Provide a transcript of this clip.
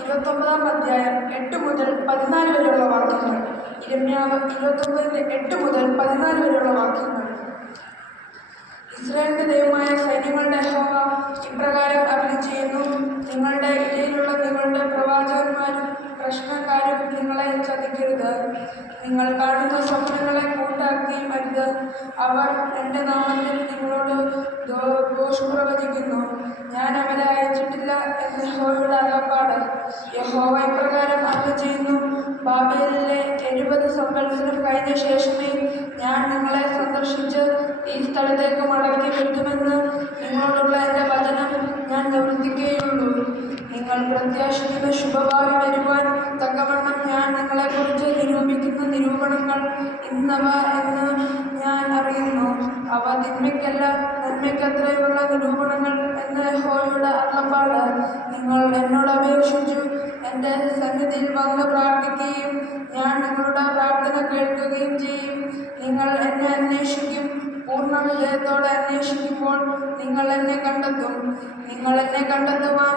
29 അധ്യായം 8 മുതൽ 14 വരെയുള്ള വാക്യങ്ങൾ. യിരെമ്യാവ് 29:8 മുതൽ 14 വരെയുള്ള വാക്യങ്ങൾ. ഇസ്രായേലിന്റെ ദൈവമായ സൈന്യങ്ങളുടെ യഹോവ ഇപ്രകാരം അരുളിച്ചെയ്യുന്നു: നിങ്ങളുടെ ഇടയിലുള്ള നിങ്ങളുടെ പ്രവാചകന്മാരും പ്രശ്നക്കാരും നിങ്ങളെ ചതിക്കരുത്. നിങ്ങൾ കാണുന്ന സ്വപ്നങ്ങളെ കൂട്ടാക്കുകയും അരുത്. അവർ എൻ്റെ നാമത്തിൽ നിങ്ങളോട് ദോഷം പ്രവചിക്കുന്നു. ഞാൻ അവരെ അയച്ചിട്ടില്ല എന്ന് യഹോവയുടെ അരുളപ്പാട്. യഹോവ ഇപ്രകാരം അരുളിച്ചെയ്യുന്നു: ബാബേലിലെ 70 സംവത്സരം കഴിഞ്ഞ ശേഷമേ ഞാൻ നിങ്ങളെ സന്ദർശിച്ച് ഈ സ്ഥലത്തേക്ക് മടക്കി വരുത്തുമെന്ന് നിങ്ങളോടുള്ള എൻ്റെ വചനം ഞാൻ നിവർത്തിക്കുകയുള്ളൂ. നിങ്ങൾ പ്രത്യാശിക്കുന്ന ശുഭഭാവി വരുവാൻ തക്കവണ്ണം ഞാൻ നിങ്ങളെക്കുറിച്ച് നിരൂപിക്കുന്ന നിരൂപണങ്ങൾ ഇന്നവ എന്ന് ഞാൻ അറിയുന്നു. അവ തിന്മയ്ക്കല്ല നന്മയ്ക്കത്രയുള്ള നിരൂപണങ്ങൾ എന്ന് യഹോവയുടെ അരുളപ്പാട്. നിങ്ങൾ എന്നോട് അപേക്ഷിച്ചു എൻ്റെ സന്നിധിയിൽ വന്ന് പ്രാർത്ഥിക്കുകയും ഞാൻ നിങ്ങളുടെ പ്രാർത്ഥന കേൾക്കുകയും ചെയ്യും. നിങ്ങൾ എന്നെ അന്വേഷിക്കും. പൂർണ്ണ ഹൃദയത്തോടെ അന്വേഷിക്കുമ്പോൾ നിങ്ങൾ എന്നെ കണ്ടെത്തും. നിങ്ങൾ എന്നെ കണ്ടെത്തുവാൻ